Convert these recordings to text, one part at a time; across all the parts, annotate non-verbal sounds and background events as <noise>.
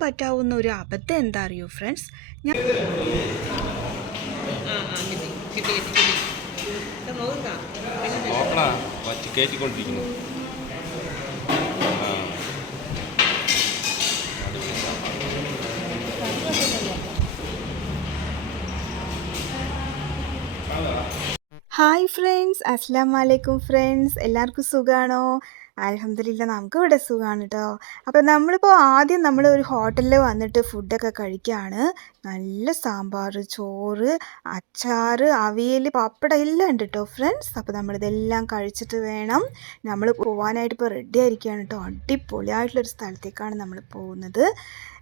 പറ്റാവുന്ന ഒരു അബദ്ധം എന്താ അറിയോ ഫ്രണ്ട്സ് ഞാൻ കയറ്റിക്കൊണ്ടിരിക്കുന്നു. ഹായ് ഫ്രണ്ട്സ് അസ്സാം വലൈക്കും ഫ്രണ്ട്സ് എല്ലാവർക്കും സുഖമാണോ അലഹമില്ല നമുക്ക് ഇവിടെ സുഖമാണ് കേട്ടോ അപ്പോൾ നമ്മളിപ്പോൾ ആദ്യം നമ്മൾ ഒരു ഹോട്ടലിൽ വന്നിട്ട് ഫുഡൊക്കെ കഴിക്കുകയാണ് നല്ല സാമ്പാർ ചോറ് അച്ചാർ അവിയൽ പപ്പടം എല്ലാം ഉണ്ട് കേട്ടോ ഫ്രണ്ട്സ്. അപ്പോൾ നമ്മളിതെല്ലാം കഴിച്ചിട്ട് വേണം നമ്മൾ പോകാനായിട്ട് ഇപ്പോൾ റെഡി ആയിരിക്കുകയാണ് കേട്ടോ അടിപൊളിയായിട്ടുള്ളൊരു സ്ഥലത്തേക്കാണ് നമ്മൾ പോകുന്നത്.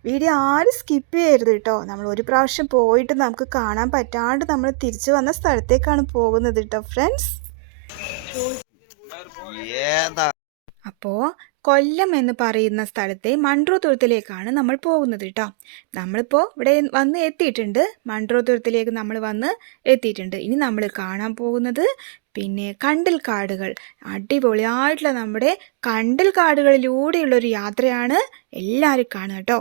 വീഡിയോ ആരും സ്കിപ്പ് ചെയ്യരുത് കേട്ടോ നമ്മൾ ഒരു പ്രാവശ്യം പോയിട്ട് നമുക്ക് കാണാൻ പറ്റാണ്ട് നമ്മൾ തിരിച്ചു വന്ന സ്ഥലത്തേക്കാണ് പോകുന്നത് കേട്ടോ ഫ്രണ്ട്സ്. അപ്പോൾ കൊല്ലം എന്ന് പറയുന്ന സ്ഥലത്തെ മൺട്രോ തുരുത്തിലേക്കാണ് നമ്മൾ പോകുന്നത് കേട്ടോ നമ്മളിപ്പോൾ ഇവിടെ വന്ന് എത്തിയിട്ടുണ്ട്. മൺട്രോ തുരുത്തിലേക്ക് നമ്മൾ വന്ന് എത്തിയിട്ടുണ്ട്. ഇനി നമ്മൾ കാണാൻ പോകുന്നത് പിന്നെ കണ്ടൽ കാടുകൾ അടിപൊളിയായിട്ടുള്ള നമ്മുടെ കണ്ടൽ കാടുകളിലൂടെയുള്ള ഒരു യാത്രയാണ് എല്ലാവരും കാണുക കേട്ടോ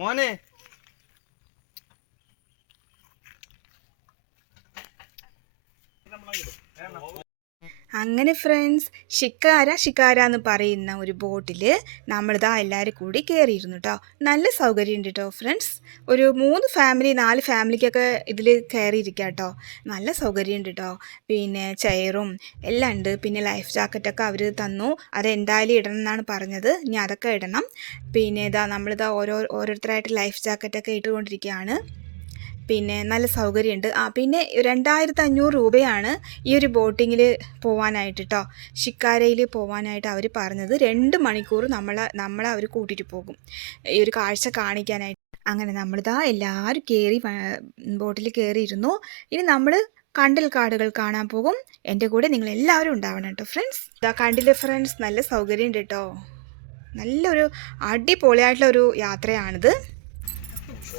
മോനെ അങ്ങനെ ഫ്രണ്ട്സ് ഷിക്കാര ഷിക്കാര എന്ന് പറയുന്ന ഒരു ബോട്ടിൽ നമ്മളിതാ എല്ലാവരും കൂടി കയറിയിരുന്നു കേട്ടോ നല്ല സൗകര്യം ഉണ്ട് കേട്ടോ ഫ്രണ്ട്സ് ഒരു മൂന്ന് ഫാമിലി നാല് ഫാമിലിക്കൊക്കെ ഇതിൽ കയറിയിരിക്കാം കേട്ടോ നല്ല സൗകര്യം ഉണ്ട് കേട്ടോ പിന്നെ ചെയറും എല്ലാം ഉണ്ട് പിന്നെ ലൈഫ് ജാക്കറ്റൊക്കെ അവർ തന്നു. അത് എന്തായാലും ഇടണം എന്നാണ് പറഞ്ഞത്. ഇനി അതൊക്കെ ഇടണം. പിന്നെ ഇതാ നമ്മളിതാ ഓരോ ഓരോരുത്തരായിട്ട് ലൈഫ് ജാക്കറ്റൊക്കെ ഇട്ടുകൊണ്ടിരിക്കുകയാണ് പിന്നെ നല്ല സൗകര്യമുണ്ട്. ആ പിന്നെ രണ്ടായിരത്തി അഞ്ഞൂറ് രൂപയാണ് ഈ ഒരു ബോട്ടിങ്ങിൽ പോവാനായിട്ട് കേട്ടോ ഷിക്കാരയിൽ പോവാനായിട്ട് അവർ പറഞ്ഞത് രണ്ട് മണിക്കൂർ നമ്മളെ നമ്മളെ അവർ കൂട്ടിയിട്ട് പോകും. ഈ ഒരു കാഴ്ച കാണിക്കാനായിട്ട്. അങ്ങനെ നമ്മളിതാ എല്ലാവരും കയറി ബോട്ടിൽ കയറിയിരുന്നു ഇനി നമ്മൾ കണ്ടൽ കാടുകൾ കാണാൻ പോകും. എന്റെ കൂടെ നിങ്ങൾ എല്ലാവരും ഉണ്ടാവണം കേട്ടോ ഫ്രണ്ട്സ്. ഇതാ കണ്ടിൽ ഫ്രണ്ട്സ്? നല്ല സൗകര്യമുണ്ട് കേട്ടോ നല്ലൊരു അടിപൊളിയായിട്ടുള്ള ഒരു യാത്രയാണിത്.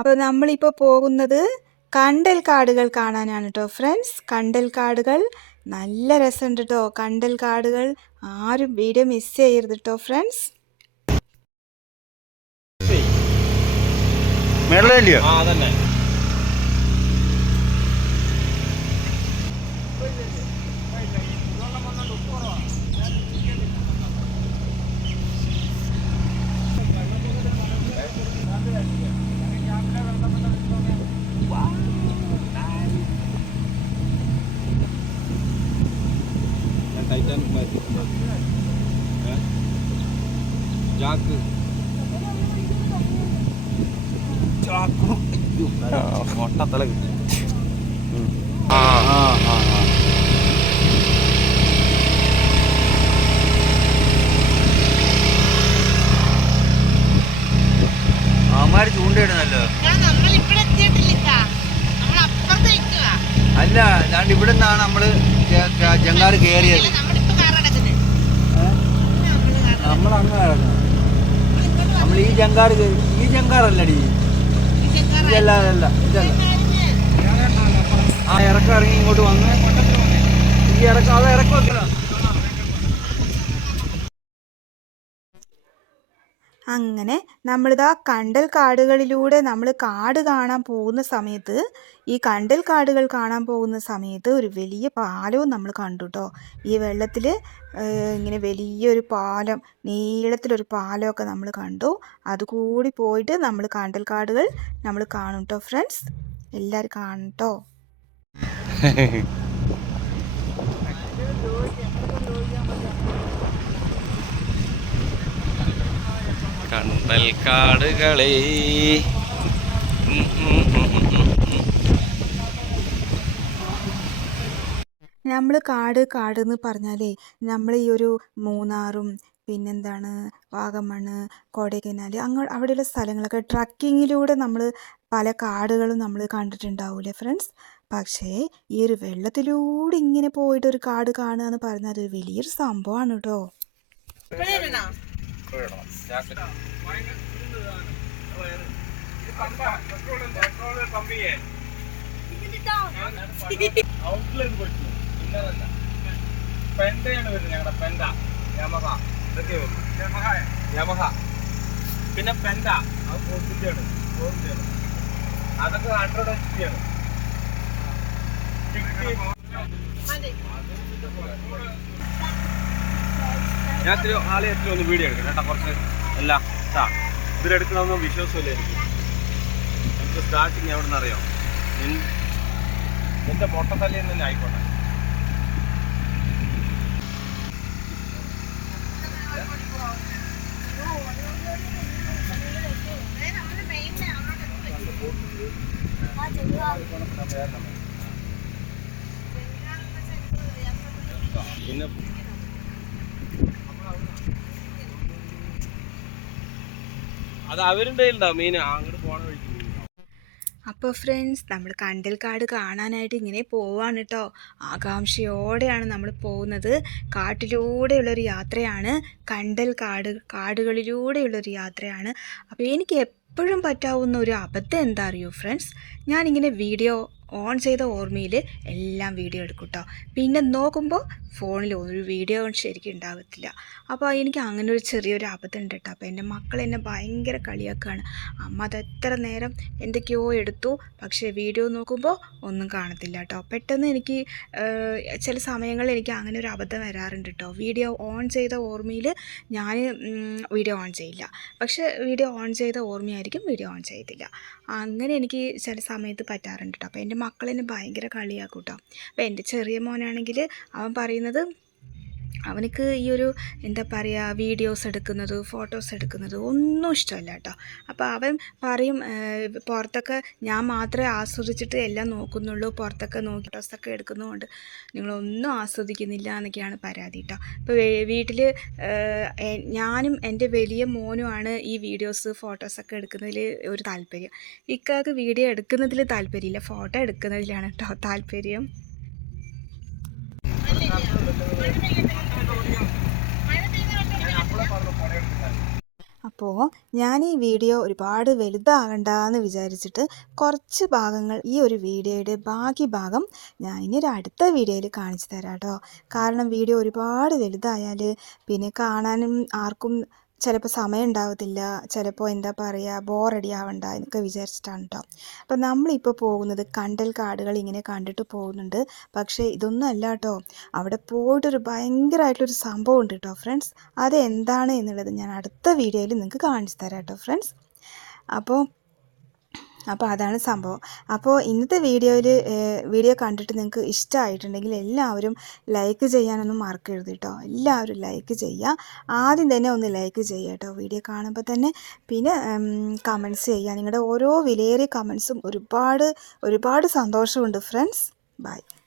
അപ്പോൾ നമ്മളിപ്പോൾ പോകുന്നത് കണ്ടൽ കാടുകൾ കാണാനാണ് കേട്ടോ ഫ്രണ്ട്സ് കണ്ടൽ കാടുകൾ നല്ല രസമുണ്ട് കേട്ടോ കണ്ടൽ കാടുകൾ ആരും വീഡിയോ മിസ് ചെയ്യരുത് കേട്ടോ ഫ്രണ്ട്സ് മേളയില്ലയോ ആ അതന്നെ. ചാക്ക്. മൊട്ടത്തല ആ ആ ആ അല്ല അല്ലാണ്ട് ഇവിടെ നിന്നാണ് നമ്മൾ ജങ്കാർ കയറിയത് നമ്മളങ്ങനെ ഈ ജങ്കാർ ഈ ജങ്കാറല്ലടി. ഇതല്ല അതല്ല ഇതല്ല ആ ഇറക്കം ഇറങ്ങി ഇങ്ങോട്ട് വന്ന് ഈ ഇറക്കം അത് ഇറക്കം വെക്കണം അങ്ങനെ നമ്മളിതാ കണ്ടൽ കാടുകളിലൂടെ നമ്മൾ കാട് കാണാൻ പോകുന്ന സമയത്ത് ഈ കണ്ടൽ കാടുകൾ കാണാൻ പോകുന്ന സമയത്ത് ഒരു വലിയ പാലവും നമ്മൾ കണ്ടു കേട്ടോ ഈ വെള്ളത്തിൽ ഇങ്ങനെ വലിയൊരു പാലം നീളത്തിലൊരു പാലമൊക്കെ നമ്മൾ കണ്ടു. അതുകൂടി പോയിട്ട് നമ്മൾ കണ്ടൽ കാടുകൾ നമ്മൾ കാണും കേട്ടോ ഫ്രണ്ട്സ്. എല്ലാവരും കാണും കേട്ടോ <laughs> കണ്ടൽ കാടുകളെ. നമ്മൾ കാട് കാട് എന്ന് പറഞ്ഞാലേ നമ്മൾ ഈ ഒരു മൂന്നാറും പിന്നെന്താണ് വാഗമണ് കൊടൈക്കനാൽ അങ്ങ് അവിടെയുള്ള സ്ഥലങ്ങളൊക്കെ ട്രക്കിങ്ങിലൂടെ നമ്മൾ പല കാടുകളും നമ്മൾ കണ്ടിട്ടുണ്ടാവൂലേ ഫ്രണ്ട്സ് പക്ഷേ ഈ ഒരു വെള്ളത്തിലൂടെ ഇങ്ങനെ പോയിട്ട് ഒരു കാട് കാണുക എന്ന് പറഞ്ഞാൽ വലിയൊരു സംഭവമാണ് കേട്ടോ ഔട്ട്ലെറ്റ് പറ്റും ഇന്നതല്ല. പെൻഡയാണ് വരുന്നത് ഞങ്ങളുടെ പെൻഡ. യമഹ. ഇതൊക്കെ വരും യമഹ. പിന്നെ പെൻഡ. അത് അതൊക്കെ ഹൺഡ്രഡ് എച്ച് പി ആണ്. ഞാൻ ഇത്തിരി ആളെ എത്ര ഒന്ന് വീഡിയോ എടുക്കാം കേട്ടോ കുറച്ച് അല്ല ആ ഇതിലെടുക്കണമെന്നും വിശ്വാസമില്ല എനിക്ക്. എനിക്ക് സ്റ്റാർട്ടിങ് എവിടെ നിന്ന് അറിയാം എന്റെ നിന്ന് തന്നെ ആയിക്കോട്ടെ. പിന്നെ മീൻ അങ്ങോട്ട് അപ്പോൾ ഫ്രണ്ട്സ് നമ്മൾ കണ്ടൽക്കാട് കാണാനായിട്ട് ഇങ്ങനെ പോവാണ് കേട്ടോ ആകാംക്ഷയോടെയാണ് നമ്മൾ പോകുന്നത്. കാട്ടിലൂടെയുള്ളൊരു യാത്രയാണ്. കണ്ടൽ കാട് കാടുകളിലൂടെയുള്ളൊരു യാത്രയാണ്. അപ്പോൾ എനിക്ക് എപ്പോഴും പറ്റാവുന്ന ഒരു അബദ്ധം എന്താ അറിയോ ഫ്രണ്ട്സ് ഞാനിങ്ങനെ വീഡിയോ ഓൺ ചെയ്ത ഓർമ്മയിൽ എല്ലാം വീഡിയോ എടുക്കും കേട്ടോ പിന്നെ നോക്കുമ്പോൾ ഫോണിൽ ഒരു വീഡിയോ ശരിക്കും ഉണ്ടാകത്തില്ല അപ്പോൾ എനിക്ക് അങ്ങനെ ഒരു ചെറിയൊരു അബദ്ധം ഉണ്ട് കേട്ടോ അപ്പോൾ എന്റെ മക്കൾ എന്നെ ഭയങ്കര കളിയാക്കുകയാണ്. അമ്മ അത് എത്ര നേരം എന്തൊക്കെയോ എടുത്തു. പക്ഷേ വീഡിയോ നോക്കുമ്പോൾ ഒന്നും കാണത്തില്ല കേട്ടോ പെട്ടെന്ന് എനിക്ക് ചില സമയങ്ങളിൽ എനിക്ക് അങ്ങനെ ഒരു അബദ്ധം വരാറുണ്ട് കേട്ടോ വീഡിയോ ഓൺ ചെയ്ത ഓർമ്മയിൽ ഞാൻ വീഡിയോ ഓൺ ചെയ്യില്ല. പക്ഷേ വീഡിയോ ഓൺ ചെയ്ത ഓർമ്മയായിരിക്കും വീഡിയോ ഓൺ ചെയ്തില്ല അങ്ങനെ എനിക്ക് ചില സമയത്ത് പറ്റാറുണ്ട് കേട്ടോ അപ്പോൾ എന്റെ മക്കളെന്നെ ഭയങ്കര കളിയാക്കും കേട്ടോ അപ്പോൾ എന്റെ ചെറിയ മോനാണെങ്കിൽ അവൻ പറയുന്നത് അവനക്ക് ഈ ഒരു എന്താ പറയുക വീഡിയോസ് എടുക്കുന്നത് ഫോട്ടോസ് എടുക്കുന്നത് ഒന്നും ഇഷ്ടമല്ല കേട്ടോ. അപ്പോൾ അവൻ പറയും "ഏഹ്, പുറത്തൊക്കെ ഞാൻ മാത്രമേ ആസ്വദിച്ചിട്ട് എല്ലാം നോക്കുന്നുള്ളൂ പുറത്തൊക്കെ നോക്കി ഫോട്ടോസൊക്കെ എടുക്കുന്നതുകൊണ്ട് നിങ്ങളൊന്നും ആസ്വദിക്കുന്നില്ല എന്നൊക്കെയാണ് പരാതി കേട്ടോ. ഇപ്പോൾ വീട്ടിൽ ഞാനും എന്റെ വലിയ മോനുമാണ് ഈ വീഡിയോസ് ഫോട്ടോസൊക്കെ എടുക്കുന്നതിൽ ഒരു താല്പര്യം. ഇക്കാക്ക് വീഡിയോ എടുക്കുന്നതിൽ താല്പര്യമില്ല ഫോട്ടോ എടുക്കുന്നതിലാണ് കേട്ടോ താല്പര്യം. അപ്പോൾ ഞാൻ ഈ വീഡിയോ ഒരുപാട് വലുതാകണ്ടെന്ന് വിചാരിച്ചിട്ട് കുറച്ച് ഭാഗങ്ങൾ ഈ ഒരു വീഡിയോയുടെ ബാക്കി ഭാഗം ഞാൻ ഇനി ഒരു അടുത്ത വീഡിയോയിൽ കാണിച്ചു തരാം കേട്ടോ കാരണം വീഡിയോ ഒരുപാട് വലുതായാൽ പിന്നെ കാണാനും ആർക്കും ചിലപ്പോൾ സമയം ഉണ്ടാവത്തില്ല ചിലപ്പോൾ എന്താ പറയുക ബോറടി ആവണ്ട എന്നൊക്കെ വിചാരിച്ചിട്ടാണ് കേട്ടോ അപ്പോൾ നമ്മളിപ്പോൾ പോകുന്നത് കണ്ടൽ കാടുകൾ ഇങ്ങനെ കണ്ടിട്ട് പോകുന്നുണ്ട്. പക്ഷേ ഇതൊന്നും അല്ല കേട്ടോ അവിടെ പോയിട്ടൊരു ഭയങ്കരമായിട്ടൊരു സംഭവം ഉണ്ട് കേട്ടോ ഫ്രണ്ട്സ്. അത് എന്താണ് എന്നുള്ളത് ഞാൻ അടുത്ത വീഡിയോയിൽ നിങ്ങൾക്ക് കാണിച്ചു തരാം കേട്ടോ ഫ്രണ്ട്സ്. അപ്പോൾ അപ്പോൾ അതാണ് സംഭവം. അപ്പോൾ ഇന്നത്തെ വീഡിയോയിൽ വീഡിയോ കണ്ടിട്ട് നിങ്ങൾക്ക് ഇഷ്ടമായിട്ടുണ്ടെങ്കിൽ എല്ലാവരും ലൈക്ക് ചെയ്യാനൊന്നും മറക്കരുത് കേട്ടോ എല്ലാവരും ലൈക്ക് ചെയ്യുക ആദ്യം തന്നെ ഒന്ന് ലൈക്ക് ചെയ്യുക കേട്ടോ വീഡിയോ കാണുമ്പോൾ തന്നെ. പിന്നെ കമൻസ് ചെയ്യുക നിങ്ങളുടെ ഓരോ വിലയേറിയ കമൻസും ഒരുപാട് ഒരുപാട് സന്തോഷമുണ്ട് ഫ്രണ്ട്സ്. ബൈ.